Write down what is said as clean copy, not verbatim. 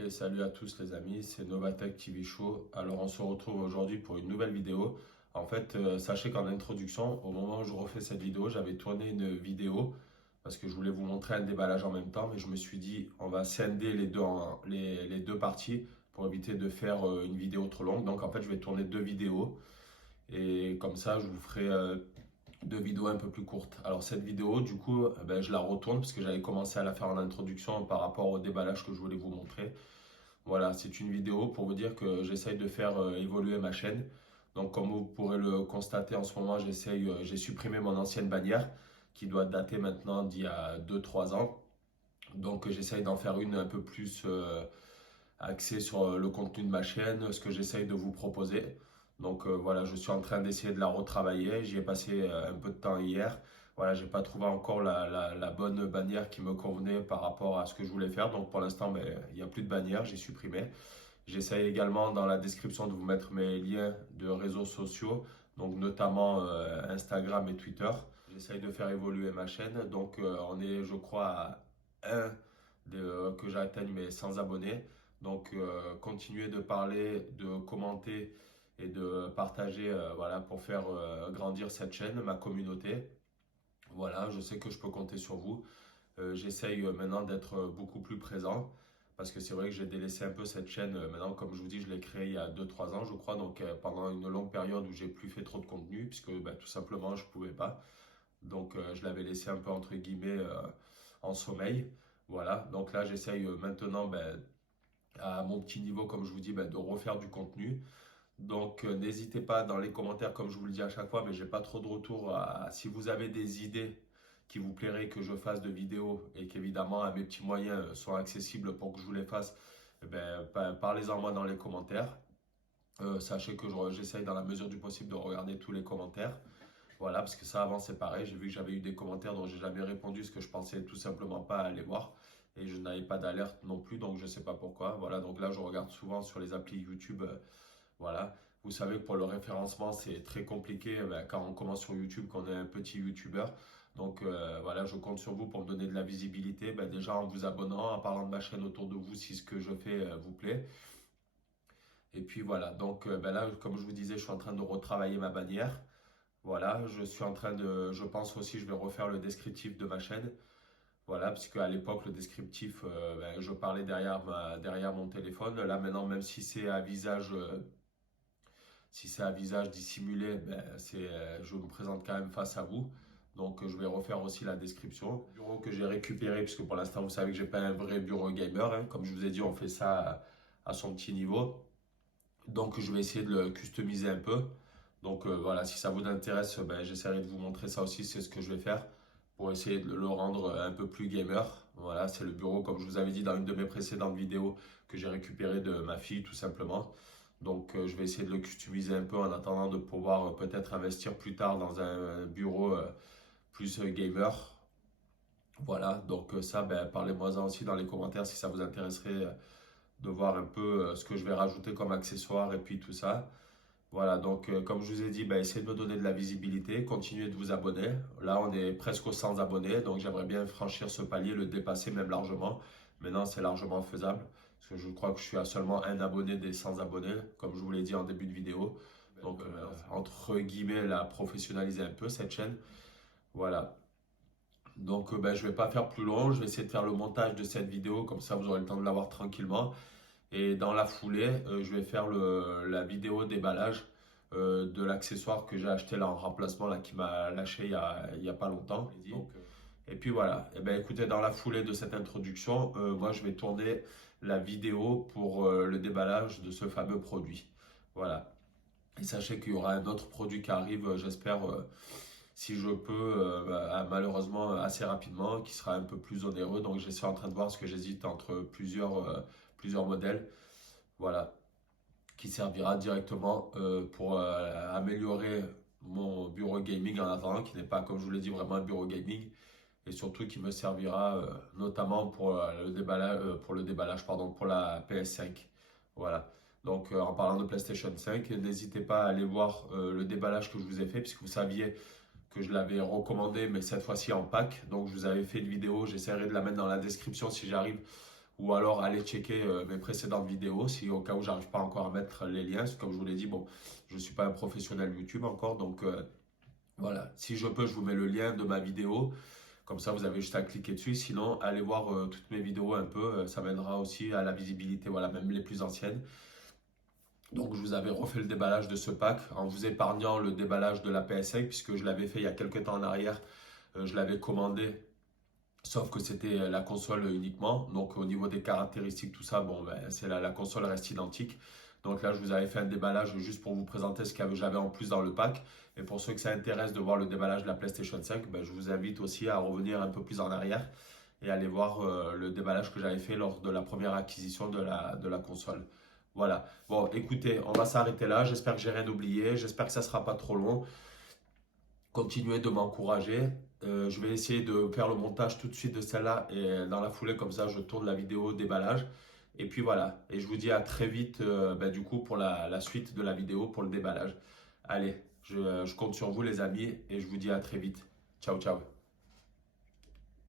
Et salut à tous les amis, c'est Novatech TV Show. Alors on se retrouve aujourd'hui pour une nouvelle vidéo. En fait, sachez qu'en introduction, au moment où je refais cette vidéo, j'avais tourné une vidéo parce que je voulais vous montrer un déballage en même temps, mais je me suis dit on va scinder les deux parties pour éviter de faire une vidéo trop longue. Donc en fait, je vais tourner deux vidéos et comme ça, je vous ferai deux vidéos un peu plus courtes. Alors cette vidéo, du coup, je la retourne parce que j'avais commencé à la faire en introduction par rapport au déballage que je voulais vous montrer. Voilà, c'est une vidéo pour vous dire que j'essaye de faire évoluer ma chaîne. Donc comme vous pourrez le constater en ce moment, j'ai supprimé mon ancienne bannière qui doit dater maintenant d'il y a 2-3 ans. Donc j'essaye d'en faire une un peu plus axée sur le contenu de ma chaîne, ce que j'essaye de vous proposer. Donc voilà, je suis en train d'essayer de la retravailler. J'y ai passé un peu de temps hier. Voilà, j'ai pas trouvé encore la bonne bannière qui me convenait par rapport à ce que je voulais faire. Donc pour l'instant, il n'y a plus de bannière, j'ai supprimé. J'essaye également dans la description de vous mettre mes liens de réseaux sociaux, donc notamment Instagram et Twitter. J'essaye de faire évoluer ma chaîne. Donc on est, je crois, à que j'atteigne mes 100 abonnés. Donc continuez de parler, de commenter et de partager voilà, pour faire grandir cette chaîne, ma communauté. Voilà, je sais que je peux compter sur vous. J'essaye maintenant d'être beaucoup plus présent parce que c'est vrai que j'ai délaissé un peu cette chaîne. Maintenant, comme je vous dis, je l'ai créée il y a 2-3 ans, je crois. Donc pendant une longue période où j'ai plus fait trop de contenu puisque tout simplement je pouvais pas. Donc je l'avais laissé un peu entre guillemets en sommeil. Voilà, donc là j'essaye maintenant à mon petit niveau, comme je vous dis, de refaire du contenu. Donc n'hésitez pas dans les commentaires, comme je vous le dis à chaque fois, mais j'ai pas trop de retour. Si vous avez des idées qui vous plairaient que je fasse de vidéos et qu'évidemment mes petits moyens soient accessibles pour que je vous les fasse, parlez-en moi dans les commentaires. Sachez que j'essaye dans la mesure du possible de regarder tous les commentaires. Voilà, parce que ça avant c'est pareil, j'ai vu que j'avais eu des commentaires dont j'ai jamais répondu parce que je pensais tout simplement pas aller voir et je n'avais pas d'alerte non plus, donc je sais pas pourquoi. Voilà, donc là je regarde souvent sur les applis YouTube. Voilà, vous savez que pour le référencement c'est très compliqué quand on commence sur YouTube, qu'on est un petit YouTuber. Donc voilà, je compte sur vous pour me donner de la visibilité. Déjà en vous abonnant, en parlant de ma chaîne autour de vous si ce que je fais vous plaît. Et puis voilà, donc là comme je vous disais, je suis en train de retravailler ma bannière. Voilà, je pense aussi, je vais refaire le descriptif de ma chaîne. Voilà, puisque à l'époque, le descriptif, je parlais derrière mon téléphone. Là, maintenant, même si c'est à visage dissimulé, je me présente quand même face à vous. Donc, je vais refaire aussi la description. Le bureau que j'ai récupéré, puisque pour l'instant, vous savez que j'ai pas un vrai bureau gamer, hein. Comme je vous ai dit, on fait ça à son petit niveau. Donc, je vais essayer de le customiser un peu. Donc voilà, si ça vous intéresse, j'essaierai de vous montrer ça aussi, c'est ce que je vais faire pour essayer de le rendre un peu plus gamer. Voilà, c'est le bureau, comme je vous avais dit dans une de mes précédentes vidéos, que j'ai récupéré de ma fille tout simplement. Donc je vais essayer de le customiser un peu en attendant de pouvoir peut-être investir plus tard dans un bureau plus gamer. Voilà, donc ça, parlez-moi-en aussi dans les commentaires si ça vous intéresserait de voir un peu ce que je vais rajouter comme accessoire et puis tout ça. Voilà, donc comme je vous ai dit, essayez de me donner de la visibilité, continuez de vous abonner. Là, on est presque aux 100 abonnés, donc j'aimerais bien franchir ce palier, le dépasser même largement. Maintenant, c'est largement faisable, parce que je crois que je suis à seulement un abonné des 100 abonnés, comme je vous l'ai dit en début de vidéo. Donc, entre guillemets, la professionnaliser un peu, cette chaîne. Voilà. Donc, je vais pas faire plus long, je vais essayer de faire le montage de cette vidéo, comme ça vous aurez le temps de la voir tranquillement. Et dans la foulée, je vais faire la vidéo déballage de l'accessoire que j'ai acheté là en remplacement là qui m'a lâché il y a pas longtemps. Donc, et puis voilà. Et écoutez, dans la foulée de cette introduction, moi je vais tourner la vidéo pour le déballage de ce fameux produit. Voilà. Et sachez qu'il y aura un autre produit qui arrive, j'espère, si je peux, malheureusement assez rapidement, qui sera un peu plus onéreux. Donc je suis en train de voir parce que j'hésite entre plusieurs modèles. Voilà, qui servira directement pour améliorer mon bureau gaming en attendant, qui n'est pas, comme je vous l'ai dit, vraiment un bureau gaming. Et surtout qui me servira notamment pour le déballage, pardon, pour la PS5. Voilà. Donc en parlant de PlayStation 5, n'hésitez pas à aller voir le déballage que je vous ai fait, puisque vous saviez que je l'avais recommandé, mais cette fois-ci en pack. Donc je vous avais fait une vidéo, j'essaierai de la mettre dans la description si j'arrive, ou alors allez checker mes précédentes vidéos si au cas où j'arrive pas encore à mettre les liens. Comme je vous l'ai dit, bon, je ne suis pas un professionnel YouTube encore, donc voilà. Si je peux, je vous mets le lien de ma vidéo. Comme ça, vous avez juste à cliquer dessus. Sinon, allez voir toutes mes vidéos un peu. Ça mènera aussi à la visibilité, voilà, même les plus anciennes. Donc, je vous avais refait le déballage de ce pack en vous épargnant le déballage de la PS5 puisque je l'avais fait il y a quelques temps en arrière. Je l'avais commandé, sauf que c'était la console uniquement. Donc, au niveau des caractéristiques, tout ça, bon, ben, la console reste identique. Donc là, je vous avais fait un déballage juste pour vous présenter ce que j'avais en plus dans le pack. Et pour ceux que ça intéresse de voir le déballage de la PlayStation 5, ben, je vous invite aussi à revenir un peu plus en arrière et aller voir le déballage que j'avais fait lors de la première acquisition de la console. Voilà. Bon, écoutez, on va s'arrêter là. J'espère que j'ai rien oublié. J'espère que ça ne sera pas trop long. Continuez de m'encourager. Je vais essayer de faire le montage tout de suite de celle-là et dans la foulée, comme ça, je tourne la vidéo déballage. Et puis voilà. Et je vous dis à très vite du coup pour la suite de la vidéo pour le déballage. Allez, je compte sur vous les amis et je vous dis à très vite. Ciao, ciao.